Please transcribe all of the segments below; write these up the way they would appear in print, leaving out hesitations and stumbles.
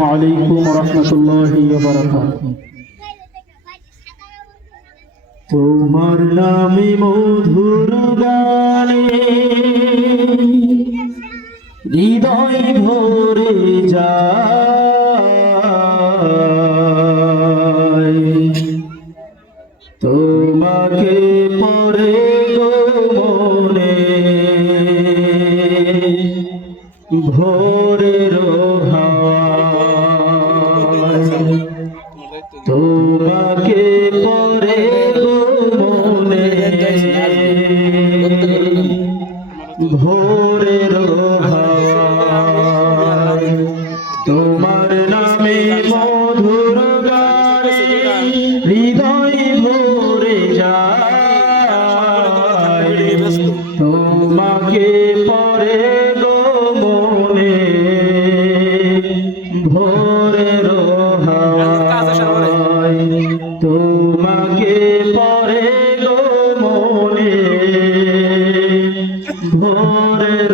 আসসালামু আলাইকুম ওয়া রাহমাতুল্লাহি ওয়া বারাকাতুহু। তোমার নামে মধুর গানে হৃদয় ভরে যায়, তোমাকে পরে গো মনে ভোরের হাওয়ায়, তোমাকে পরে গো মনে ভোরের হাওয়ায়, তোমার নামে মধুর গানে হৃদয় ভরে যায়, তোমাকে পরে গো মনে ভোরের হাওয়ায়, তোমাকে পরে গো মনে ভোরের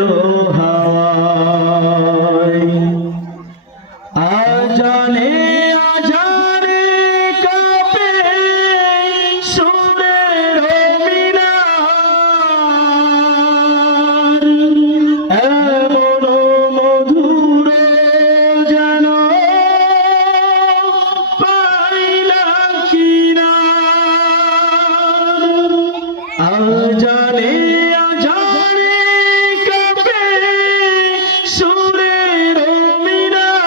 হাওয়ায়। আজানে আজানে কাঁপে সুরের মিনার, এমন মধুর যেন পাইলাম কিনার। আজানে আজানে কাঁপে সুরের মিনার,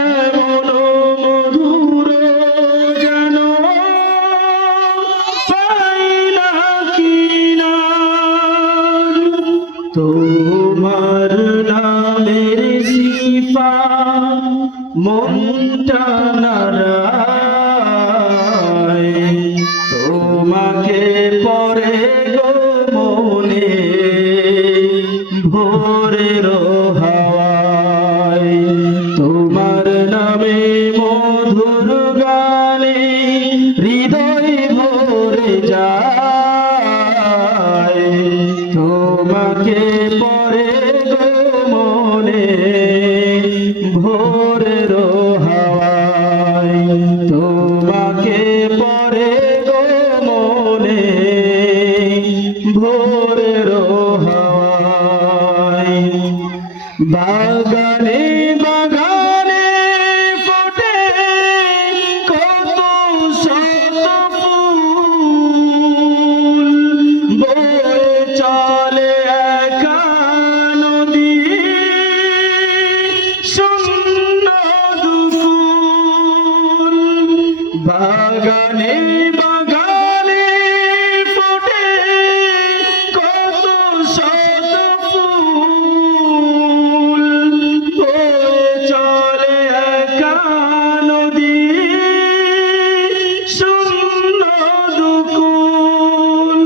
এমন মধুর যেন পাইলাম কিনার। তোমার নামের সিফা মনটা নাড়ায়, তোমাকে পরে গো মনে ভোরের হাওয়ায়, তোমার নামে মধুর গানে হৃদয় ভরে যায়, তোমাকে পরে গো মনে ভোরের হাওয়ায়, তোমাকে পরে গো মনে ভোরের হাওয়ায়। বাগানে বাগানে ফোটে কত শত ফুল, বয়ে চলে একা নদী শূন্য দুকুল। বাগানে বাগানে ফোটে কত শত ফুল, বয়ে চলে একা নদী শূন্য দুকুল।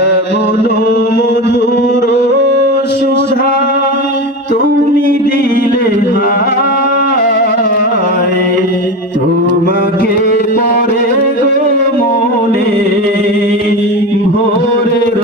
এমন মধুর সুধা তুমি দিলে হায়, তোমাকে পরে গো মনে ভোরের